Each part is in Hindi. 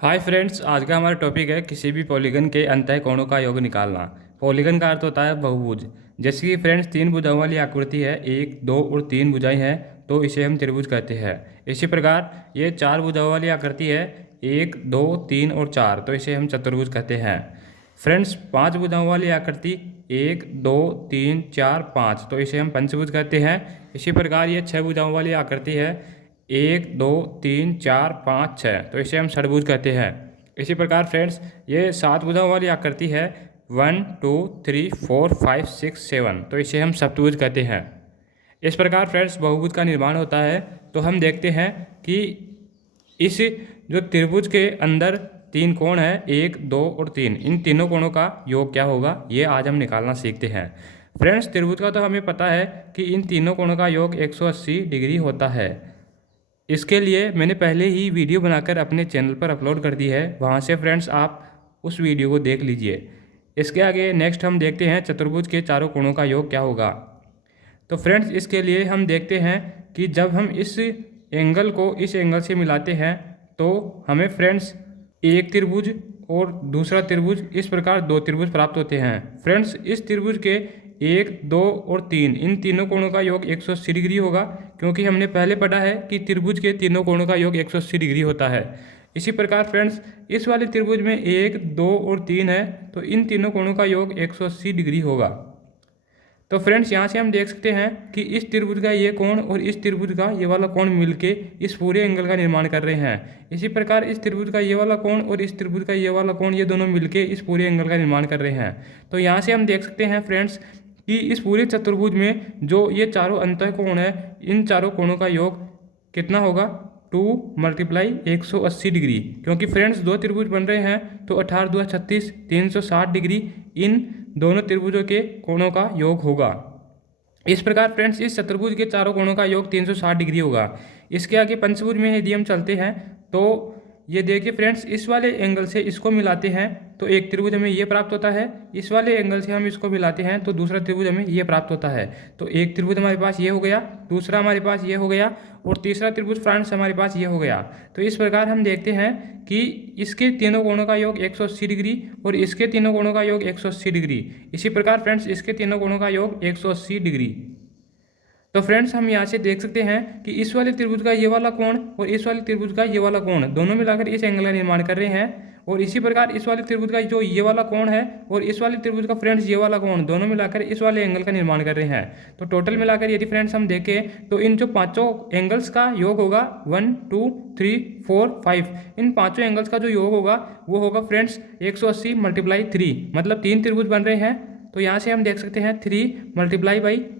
हाय फ्रेंड्स, आज का हमारा टॉपिक है किसी भी पॉलीगन के अंतः कोणों का योग निकालना। पॉलीगन का अर्थ होता है बहुभुज। जैसे कि फ्रेंड्स तीन भुजाओं वाली आकृति है, एक दो और तीन भुजाएं हैं तो इसे हम त्रिभुज कहते हैं। इसी प्रकार ये चार भुजाओं वाली आकृति है, एक दो तीन और चार, तो इसे हम चतुर्भुज कहते हैं। फ्रेंड्स पांच भुजाओं वाली आकृति एक दो तीन चार पाँच, तो इसे हम पंचभुज कहते हैं। इसी प्रकार ये छह भुजाओं वाली आकृति है, एक दो तीन चार पाँच छः, तो इसे हम षडभुज कहते हैं। इसी प्रकार फ्रेंड्स ये सात भुजाओं वाली आकृति है, one two three four five six seven, तो इसे हम सप्तभुज कहते हैं। इस प्रकार फ्रेंड्स बहुभुज का निर्माण होता है। तो हम देखते हैं कि इस जो त्रिभुज के अंदर तीन कोण है, एक दो और तीन, इन तीनों कोणों का योग क्या होगा ये आज हम निकालना सीखते हैं। फ्रेंड्स त्रिभुज का तो हमें पता है कि इन तीनों कोणों का योग 180 डिग्री होता है। इसके लिए मैंने पहले ही वीडियो बनाकर अपने चैनल पर अपलोड कर दी है, वहाँ से फ्रेंड्स आप उस वीडियो को देख लीजिए। इसके आगे नेक्स्ट हम देखते हैं चतुर्भुज के चारों कोणों का योग क्या होगा। तो फ्रेंड्स इसके लिए हम देखते हैं कि जब हम इस एंगल को इस एंगल से मिलाते हैं तो हमें फ्रेंड्स एक त्रिभुज और दूसरा त्रिभुज, इस प्रकार दो त्रिभुज प्राप्त होते हैं। फ्रेंड्स इस त्रिभुज के एक दो और तीन, इन तीनों कोणों का योग 180 डिग्री होगा, क्योंकि हमने पहले पढ़ा है कि त्रिभुज के तीनों कोणों का योग 180 डिग्री होता है। इसी प्रकार फ्रेंड्स इस वाले त्रिभुज में एक दो और तीन है, तो इन तीनों कोणों का योग 180 डिग्री होगा। तो फ्रेंड्स यहाँ से हम देख सकते हैं कि इस त्रिभुज का ये कोण और इस त्रिभुज का ये वाला कोण मिलके इस पूरे एंगल का निर्माण कर रहे हैं। इसी प्रकार इस त्रिभुज का ये वाला कोण और इस त्रिभुज का ये वाला कोण, ये दोनों मिलके इस पूरे एंगल का निर्माण कर रहे हैं। तो यहाँ से हम देख सकते हैं फ्रेंड्स कि इस पूरे चतुर्भुज में जो ये चारों अंतः कोण है, इन चारों कोणों का योग कितना होगा, 2 × 180 डिग्री। क्योंकि फ्रेंड्स दो त्रिभुज बन रहे हैं तो 18 2 36, 360 डिग्री इन दोनों त्रिभुजों के कोणों का योग होगा। इस प्रकार फ्रेंड्स इस चतुर्भुज के चारों कोणों का योग 360 डिग्री होगा। इसके आगे पंचभुज में यदि हम चलते हैं तो ये देखिए फ्रेंड्स इस वाले एंगल से इसको मिलाते हैं तो एक त्रिभुज हमें ये प्राप्त होता है, इस वाले एंगल से हम इसको मिलाते हैं तो दूसरा त्रिभुज हमें ये प्राप्त होता है। तो एक त्रिभुज हमारे पास ये हो गया, दूसरा हमारे पास ये हो गया और तीसरा त्रिभुज फ्रेंड्स हमारे पास ये हो गया। तो इस प्रकार हम देखते हैं कि इसके तीनों कोणों का योग 180 डिग्री और इसके तीनों कोणों का योग 180 डिग्री। इसी प्रकार फ्रेंड्स इसके तीनों कोणों का योग 180 डिग्री। तो फ्रेंड्स हम यहाँ से देख सकते हैं कि इस वाले त्रिभुज का ये वाला कोण और इस वाले त्रिभुज का ये वाला कोण दोनों मिलाकर इस एंगल का निर्माण कर रहे हैं। और इसी प्रकार इस वाले त्रिभुज का जो ये वाला कोण है और इस वाले त्रिभुज का फ्रेंड्स ये वाला कोण दोनों मिलाकर इस वाले एंगल का निर्माण कर रहे हैं। तो टोटल मिलाकर यदि फ्रेंड्स हम देखें तो इन जो पांचों एंगल्स का योग होगा 1 2 3 4 5, इन पांचों एंगल्स का जो योग होगा वो होगा फ्रेंड्स 180 × 3, मतलब तीन त्रिभुज बन रहे हैं। तो यहाँ से हम देख सकते हैं 3 ×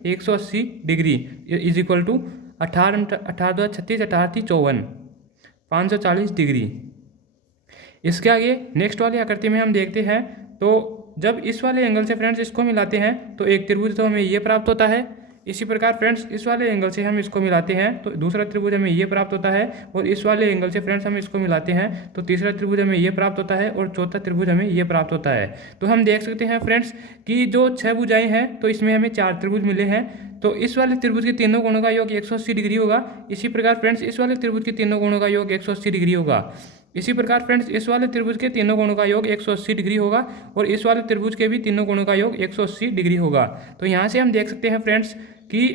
180 degree is equal to 18 2 36 18 3 54, 540 degree. इसके आगे नेक्स्ट वाली आकृति में हम देखते हैं तो जब इस वाले एंगल से फ्रेंड्स इसको मिलाते हैं तो एक त्रिभुज तो हमें ये प्राप्त होता है। इसी प्रकार फ्रेंड्स इस वाले एंगल से हम इसको मिलाते हैं तो दूसरा त्रिभुज हमें ये प्राप्त होता है और इस वाले एंगल से फ्रेंड्स हम इसको मिलाते हैं तो तीसरा त्रिभुज हमें ये प्राप्त होता है और चौथा त्रिभुज हमें ये प्राप्त होता है। तो हम देख सकते हैं फ्रेंड्स कि जो छह भुजाएं हैं तो इसमें हमें चार त्रिभुज मिले हैं। तो इस वाले त्रिभुज के तीनों कोणों का योग 180 डिग्री होगा। इसी प्रकार फ्रेंड्स इस वाले त्रिभुज के तीनों कोणों का योग 180 डिग्री होगा। इसी प्रकार फ्रेंड्स इस वाले त्रिभुज के तीनों कोणों का योग 180 डिग्री होगा और इस वाले त्रिभुज के भी तीनों कोणों का योग 180 डिग्री होगा। तो यहाँ से हम देख सकते हैं फ्रेंड्स कि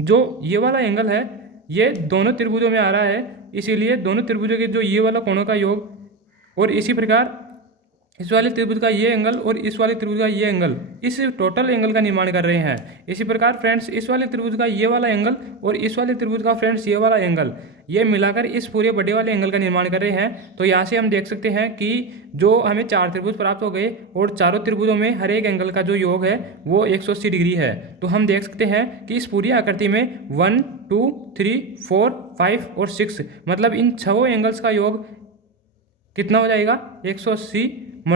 जो ये वाला एंगल है ये दोनों त्रिभुजों में आ रहा है, इसीलिए दोनों त्रिभुजों के जो ये वाला कोणों का योग और इसी प्रकार इस वाले त्रिभुज का ये एंगल और इस वाले त्रिभुज का ये एंगल इस टोटल एंगल का निर्माण कर रहे हैं। इसी प्रकार फ्रेंड्स इस वाले त्रिभुज का ये वाला एंगल और इस वाले त्रिभुज का फ्रेंड्स ये वाला एंगल, ये मिलाकर इस पूरे बड़े वाले एंगल का निर्माण कर रहे हैं। तो यहाँ से हम देख सकते हैं कि जो हमें चार त्रिभुज प्राप्त हो गए और चारों त्रिभुजों में हर एक एंगल का जो योग है वो 180 डिग्री है। तो हम देख सकते हैं कि इस पूरी आकृति में 1 2 3 4 5 और 6, मतलब इन छहों एंगल्स का योग कितना हो जाएगा, 180 ×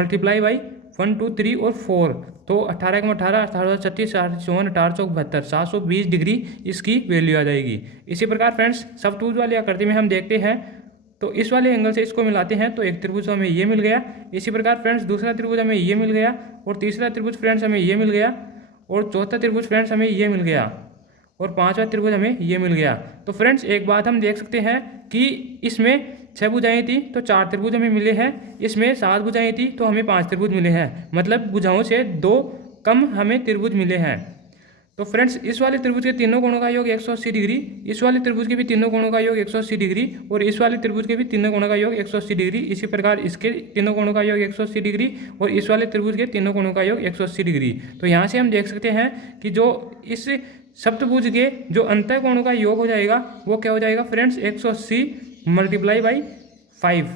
1 2 3 और 4, तो 18 × 18 18 36 54 18 72 720 डिग्री इसकी वैल्यू आ जाएगी। इसी प्रकार फ्रेंड्स सब्टूज वाली आकृति में हम देखते हैं तो इस वाले एंगल से इसको मिलाते हैं तो एक त्रिभुज हमें ये मिल गया। इसी प्रकार फ्रेंड्स दूसरा त्रिभुज हमें ये मिल गया और तीसरा त्रिभुज फ्रेंड्स हमें ये मिल गया और चौथा त्रिभुज फ्रेंड्स हमें ये मिल गया और पांचवा त्रिभुज हमें ये मिल गया। तो फ्रेंड्स एक बात हम देख सकते हैं कि इसमें 6 भुजाएं थी तो 4 त्रिभुज हमें मिले हैं, इसमें 7 भुजाएं थी तो हमें 5 त्रिभुज मिले हैं, मतलब भुजाओं से 2 कम हमें त्रिभुज मिले हैं। तो फ्रेंड्स इस वाले त्रिभुज के तीनों कोणों का योग 180 डिग्री, इस वाले त्रिभुज के भी तीनों कोणों का योग 180 डिग्री और इस वाले त्रिभुज के भी तीनों कोणों का योग 180 डिग्री। इसी प्रकार इसके तीनों कोणों का योग 180 डिग्री और इस वाले त्रिभुज के तीनों कोणों का योग 180 डिग्री। तो यहाँ से हम देख सकते हैं कि जो इस सप्तभुज के जो अंतः कोणों का योग हो जाएगा वो क्या हो जाएगा फ्रेंड्स, 180 मल्टीप्लाई बाई 5।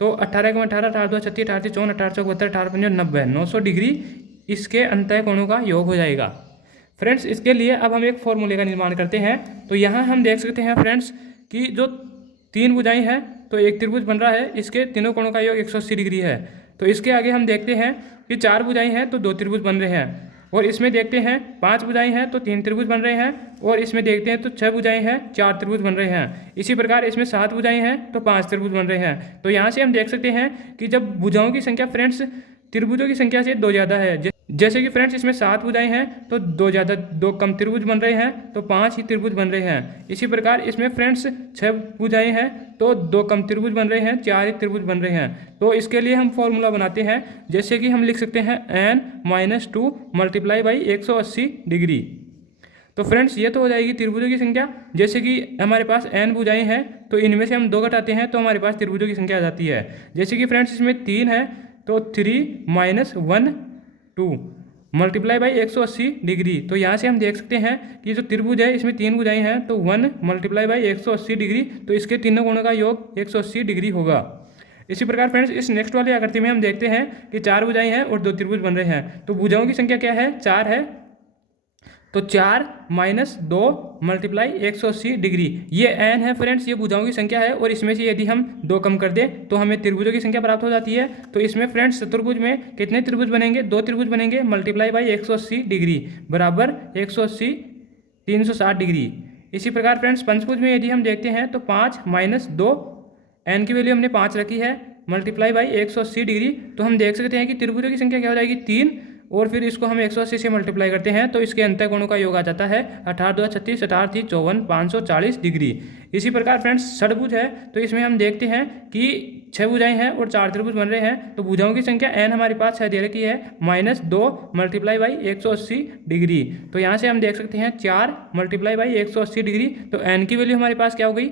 तो 18 × 18 18 2 36 18 54 18 72 18 55 90 900 डिग्री इसके अंतः कोणों का योग हो जाएगा। फ्रेंड्स इसके लिए अब हम एक फॉर्मूले का निर्माण करते हैं। तो यहाँ हम देख सकते हैं फ्रेंड्स कि जो 3 भुजाएं हैं तो एक त्रिभुज बन रहा है, इसके तीनों कोणों का योग 180 डिग्री है। तो इसके आगे हम देखते हैं कि 4 भुजाएं हैं तो 2 त्रिभुज बन रहे हैं, और इसमें देखते हैं 5 भुजाएं हैं तो 3 त्रिभुज बन रहे हैं, और इसमें देखते हैं तो 6 भुजाएं हैं 4 त्रिभुज बन रहे हैं। इसी प्रकार इसमें 7 भुजाएं हैं तो 5 त्रिभुज बन रहे हैं। तो यहाँ से हम देख सकते हैं कि जब भुजाओं की संख्या फ्रेंड्स त्रिभुजों की संख्या से 2 ज़्यादा है, जैसे कि फ्रेंड्स इसमें 7 भुजाएं हैं तो 2 ज़्यादा 2 कम त्रिभुज बन रहे हैं तो 5 ही त्रिभुज बन रहे हैं। इसी प्रकार इसमें फ्रेंड्स 6 भुजाएं हैं तो 2 कम त्रिभुज बन रहे हैं, 4 ही त्रिभुज बन रहे हैं। तो इसके लिए हम फॉर्मूला बनाते हैं, जैसे कि हम लिख सकते हैं n-2 मल्टीप्लाई बाई 180 डिग्री। तो फ्रेंड्स ये तो हो जाएगी त्रिभुजों की संख्या। जैसे कि हमारे पास n भुजाएं हैं तो इनमें से हम 2 घटाते हैं तो हमारे पास त्रिभुजों की संख्या आ जाती है। जैसे कि फ्रेंड्स इसमें 3 है तो 3 - 1 2 मल्टीप्लाई बाई 180 डिग्री। तो यहाँ से हम देख सकते हैं कि जो त्रिभुज है इसमें 3 भुजाएं हैं तो 1 मल्टीप्लाई बाई 180 डिग्री, तो इसके तीनों कोणों का योग 180 डिग्री होगा। इसी प्रकार फ्रेंड्स इस नेक्स्ट वाली आकृति में हम देखते हैं कि 4 भुजाएं हैं और 2 त्रिभुज बन रहे हैं। तो भुजाओं की संख्या क्या है, 4 है, तो 4 - 2 मल्टीप्लाई 180 डिग्री। ये n है फ्रेंड्स, ये भुजाओं की संख्या है, और इसमें से यदि हम 2 कम कर दें तो हमें त्रिभुजों की संख्या प्राप्त हो जाती है। तो इसमें फ्रेंड्स चतुर्भुज में कितने त्रिभुज बनेंगे, 2 त्रिभुज बनेंगे, मल्टीप्लाई बाई 180 डिग्री बराबर 180 360 डिग्री। इसी प्रकार फ्रेंड्स पंचभुज में यदि हम देखते हैं तो 5 - 2 n की वैल्यू हमने 5 रखी है, मल्टीप्लाई बाई 180 डिग्री। तो हम देख सकते हैं कि त्रिभुजों की संख्या क्या हो जाएगी, 3, और फिर इसको हम 180 से मल्टीप्लाई करते हैं तो इसके अंतः कोणों का योग आ जाता है 18 2 36 18 3 54 540 डिग्री। इसी प्रकार फ्रेंड्स षडभुज है तो इसमें हम देखते हैं कि 6 भुजाएं हैं और 4 त्रिभुज बन रहे हैं। तो भुजाओं की संख्या n हमारे पास 6 दे रखी है, -2 मल्टीप्लाई बाई 180 डिग्री। तो यहाँ से हम देख सकते हैं 4 मल्टीप्लाई बाई 180 डिग्री। तो n की वैल्यू हमारे पास क्या हो गई,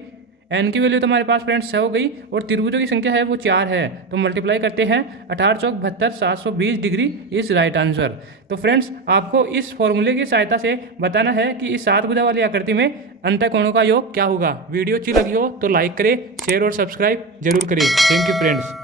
n की वैल्यू तो हमारे पास फ्रेंड्स 6 हो गई, और त्रिभुजों की संख्या है वो 4 है। तो मल्टीप्लाई करते हैं 18 चौक 72 720 डिग्री इज राइट आंसर। तो फ्रेंड्स आपको इस फॉर्मूले की सहायता से बताना है कि इस 7 भुजा वाली आकृति में अंतः कोणों का योग क्या होगा। वीडियो अच्छी लगी हो तो लाइक करें, शेयर और सब्सक्राइब जरूर करें। Thank you friends.